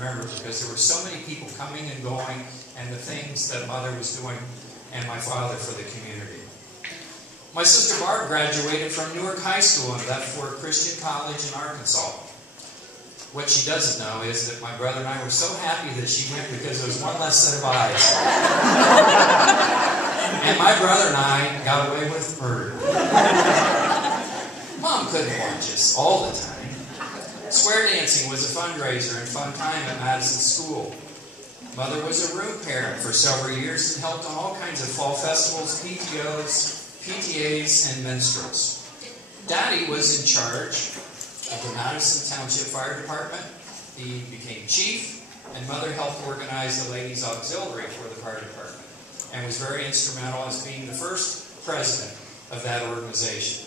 remember because there were so many people coming and going, and the things that Mother was doing and my father for the community. My sister Barb graduated from Newark High School and left for Christian College in Arkansas. What she doesn't know is that my brother and I were so happy that she went because there was one less set of eyes. And my brother and I got away with murder. Mom couldn't watch us all the time. Square dancing was a fundraiser and fun time at Madison School. Mother was a room parent for several years and helped on all kinds of fall festivals, PTAs, and minstrels. Daddy was in charge of the Madison Township Fire Department. He became chief, and Mother helped organize the Ladies Auxiliary for the fire department, and was very instrumental as being the first president of that organization.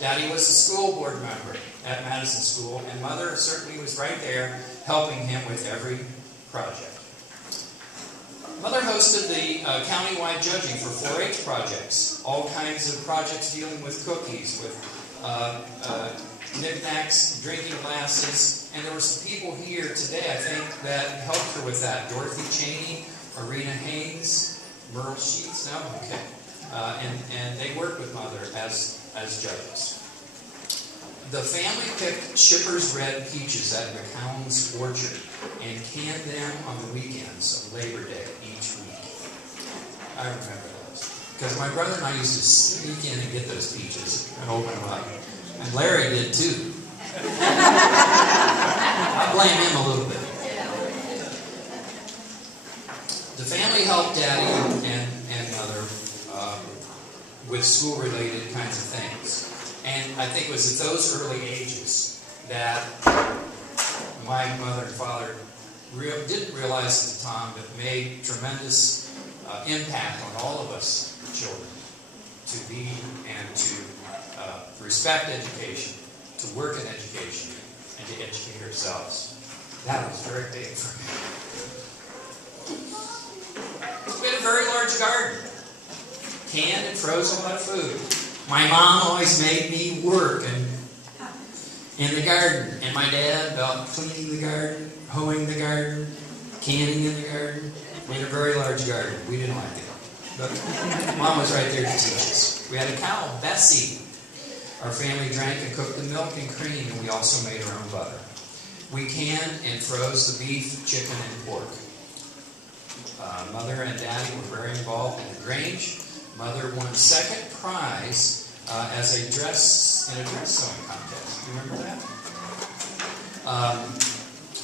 Daddy was a school board member at Madison School, and Mother certainly was right there helping him with every project. Mother hosted the countywide judging for 4-H projects, all kinds of projects dealing with cookies, with knickknacks, drinking glasses, and there were some people here today, I think, that helped her with that. Dorothy Cheney, Arena Haynes, Merle Sheets, no? Okay. And they worked with Mother as judges. The family picked Shipper's Red Peaches at McCown's Orchard and canned them on the weekends of Labor Day each week. I remember those. Because my brother and I used to sneak in and get those peaches and open them up. And Larry did too. I blame him a little bit. The family helped Daddy and Mother with school-related kinds of things. And I think it was at those early ages that my mother and father didn't realize at the time, but made tremendous impact on all of us children to be and to respect education, to work in education, and to educate ourselves. That was very big for me. We had a very large garden. Canned and froze a lot of food. My mom always made me work in the garden, and my dad about cleaning the garden, hoeing the garden, canning in the garden. We had a very large garden. We didn't like it, but Mom was right there to teach us. We had a cow, Bessie. Our family drank and cooked the milk and cream, and we also made our own butter. We canned and froze the beef, chicken, and pork. Mother and Daddy were very involved in the Grange. Mother won second prize in a dress sewing contest. Do you remember that?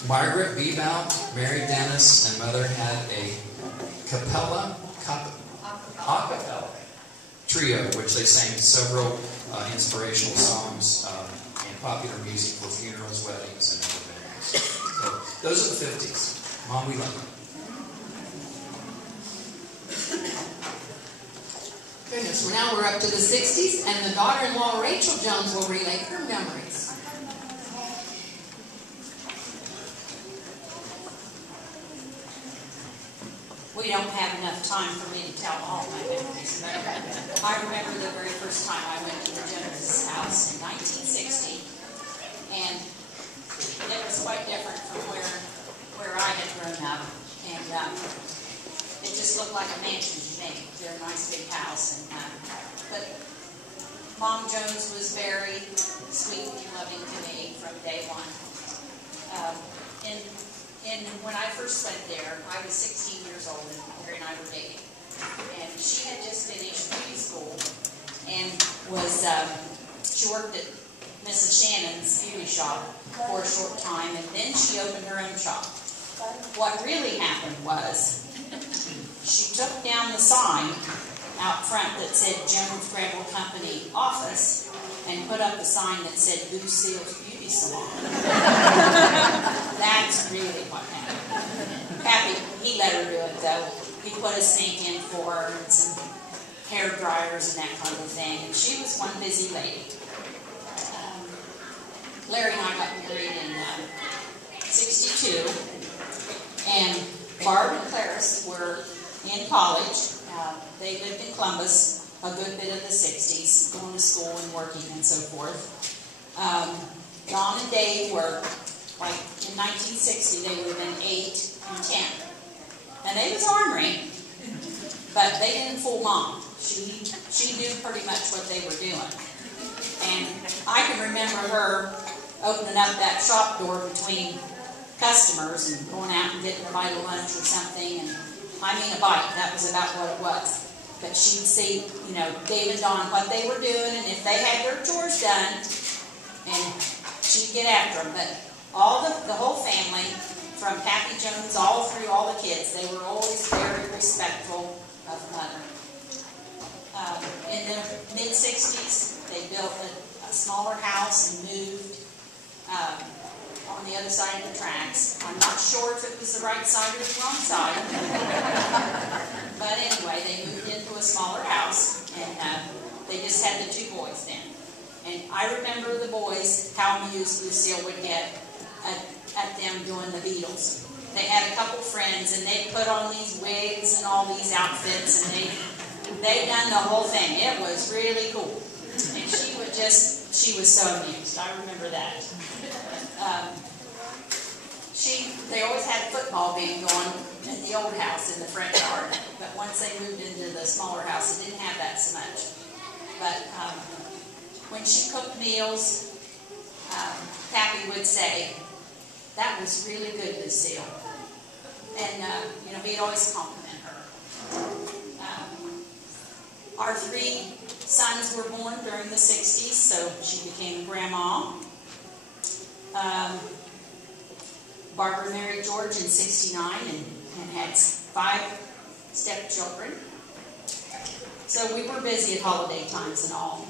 Margaret Bebout, Mary Dennis, and Mother had a acapella trio, which they sang several inspirational songs and popular music for funerals, weddings, and other venues. So those are the 50s. Mom, we love you. Goodness, well, now we're up to the 60s, and the daughter-in-law, Rachel Jones, will relay her memories. We don't have enough time for me to tell all my memories, but I remember the very first time I went to the Genesis house in 1960, and it was quite different from where I had grown up, and it just looked like a mansion to me. They're a nice big house, but Mom Jones was very sweet and loving to me from day one. And when I first went there, I was 16 years old, and Mary and I were dating. And she had just finished beauty school, and she worked at Mrs. Shannon's beauty shop for a short time, and then she opened her own shop. What really happened was, she took down the sign out front that said Jones Gravel Company office and put up a sign that said Lucille's Beauty Salon. That's really what happened. Pappy, he let her do it though. He put a sink in for her and some hair dryers and that kind of thing. And she was one busy lady. Larry and I got married in 62. And Barb and Clarice were in college. They lived in Columbus a good bit of the 60s, going to school and working and so forth. Don and Dave were Like in 1960, they would have been 8 and 10. And they was ornery, but they didn't fool Mom. She knew pretty much what they were doing. And I can remember her opening up that shop door between customers and going out and getting a bite of lunch or something. And I mean a bite, that was about what it was. But she'd see, Dave and Dawn, what they were doing, and if they had their chores done, and she'd get after them. But the whole family, from Kathy Jones all through all the kids, they were always very respectful of Mother. In the mid-60s, they built a smaller house and moved on the other side of the tracks. I'm not sure if it was the right side or the wrong side. But anyway, they moved into a smaller house, and they just had the 2 boys then. And I remember the boys, how amused Lucille would get at them doing the Beatles. They had a couple friends, and they put on these wigs and all these outfits, and they done the whole thing. It was really cool. And she was so amused. I remember that. They always had a football game going at the old house in the front yard. But once they moved into the smaller house, it didn't have that so much. But when she cooked meals, Pappy would say, "That was really good, Lucille." And, we'd always compliment her. Our 3 sons were born during the 60s, so she became a grandma. Barbara married George in 69 and had 5 stepchildren. So we were busy at holiday times and all.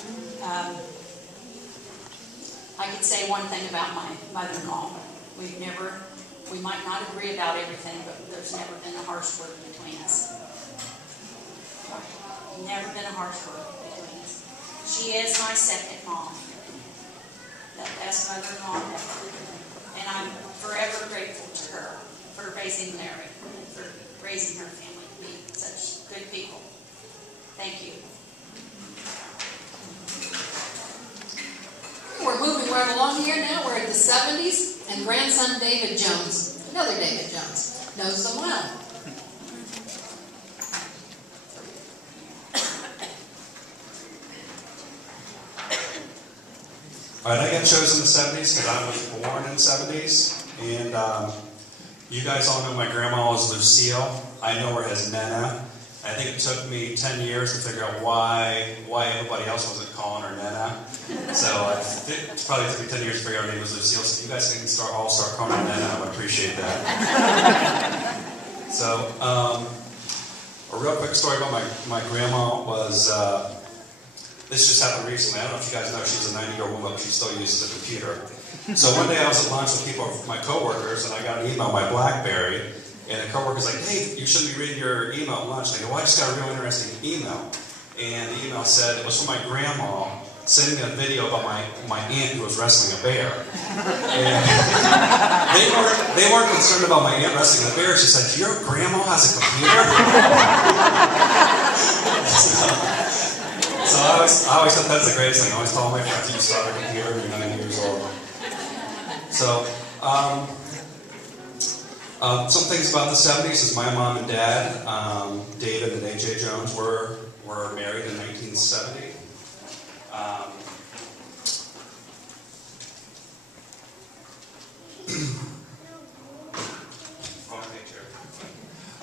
I could say one thing about my mother-in-law. We might not agree about everything, but there's never been a harsh word between us. Never been a harsh word between us. She is my second mom. The best mother-in-law ever. And I'm forever grateful to her for raising Larry, for raising her family to be such good people. Thank you. We're moving right along here now. We're at the 70s, and grandson David Jones, another David Jones, knows them well. All right, I got chosen in the 70s because I was born in the 70s. And you guys all know my grandma was Lucille. I know her as Nana. I think it took me 10 years to figure out why everybody else wasn't calling her Nana. So it probably took me 10 years to figure out her name was Lucille. So you guys can all start calling her Nana. I would appreciate that. So a real quick story about my grandma was... this just happened recently. I don't know if you guys know, she's a 90-year-old woman, but she still uses a computer. So one day I was at lunch with my coworkers, and I got an email on my BlackBerry, and the coworker's like, "Hey, you shouldn't be reading your email at lunch." And I go, "Well, I just got a real interesting email." And the email said, it was from my grandma sending me a video about my aunt who was wrestling a bear. And they weren't concerned about my aunt wrestling a bear. She said, "Your grandma has a computer?" So I always thought that's the greatest thing. I always tell my friends, you start a computer when you're 90 years old. So, some things about the 70s is my mom and dad, David and A.J. Jones, were married in 1970.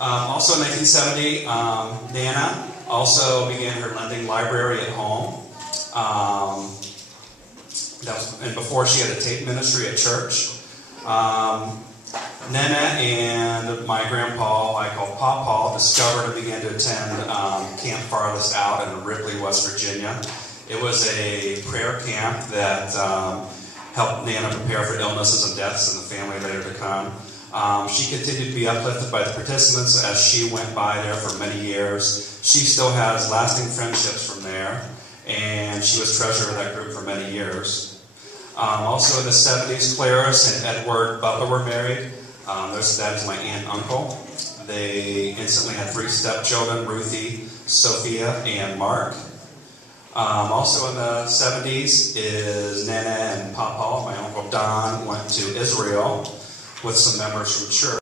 Also in 1970, Nana also began her lending library at home. And before she had a tape ministry at church. Nana and my grandpa, I call Pop Paul, discovered and began to attend Camp Farthest Out in Ripley, West Virginia. It was a prayer camp that helped Nana prepare for illnesses and deaths in the family later to come. She continued to be uplifted by the participants as she went by there for many years. She still has lasting friendships from there, and she was treasurer of that group for many years. Also in the 70s, Clarice and Edward Butler were married. That is my aunt and uncle. They instantly had 3 stepchildren, Ruthie, Sophia, and Mark. Also in the 70s is Nana and Papa, my Uncle Don, went to Israel with some members from church.